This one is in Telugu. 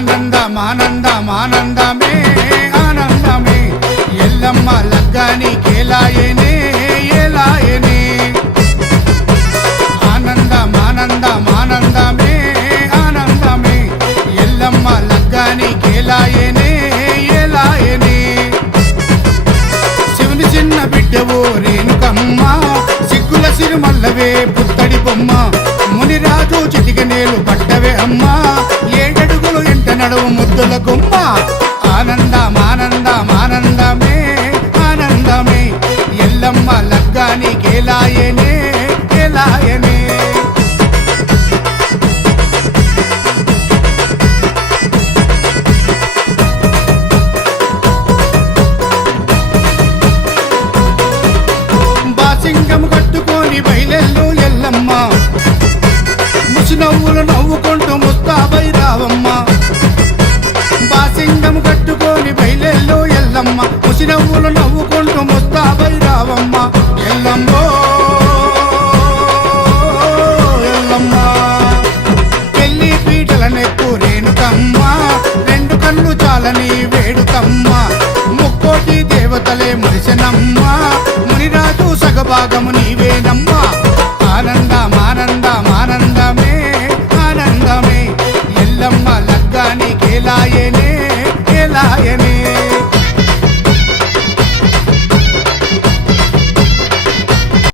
ఆనందమే ఆనందమే ఎల్లమ్మ లగ్గానికి ఎలాయనే ఎలాయనే ఆనందమే ఆనందమే ఎల్లమ్మ లగ్గానికి ఎలాయనే ఎలాయనే శివుని చిన్న బిడ్డవో రేణుకమ్మ సిగ్గుల సిరిమల్లవే పుత్తడి బొమ్మ మునిరాజు చిటికనేలు పట్టవే అమ్మ ఏడడుగులు ఎంట నడువు ముద్దుల గుమ్మ ఆనందమే ఆనందమే ఎల్లమ్మ లగ్గానికి ఎలాయనే ఎలాయనే బాసింగం కట్టుకొని బయలెల్లు ఎల్లమ్మ ముసినవ్వులు నవ్వుకుంటూ ముస్తాబై రావమ్మ బాసింగం కట్టుకొని బయలెల్లు ఎల్లమ్మ ముసినవ్వులు నవ్వుకుంటూ ముస్తాబై రావమ్మ ఎల్లమ్మో ఎల్లమ్మ పెళ్లి పీటల నెక్కు రేణుకమ్మ రెండు కళ్ళు చాలని వేడుకమ్మ ముక్కోటి దేవతలే మురిసెనమ్మ మునిరాజు సగభాగము నీవేనమ్మ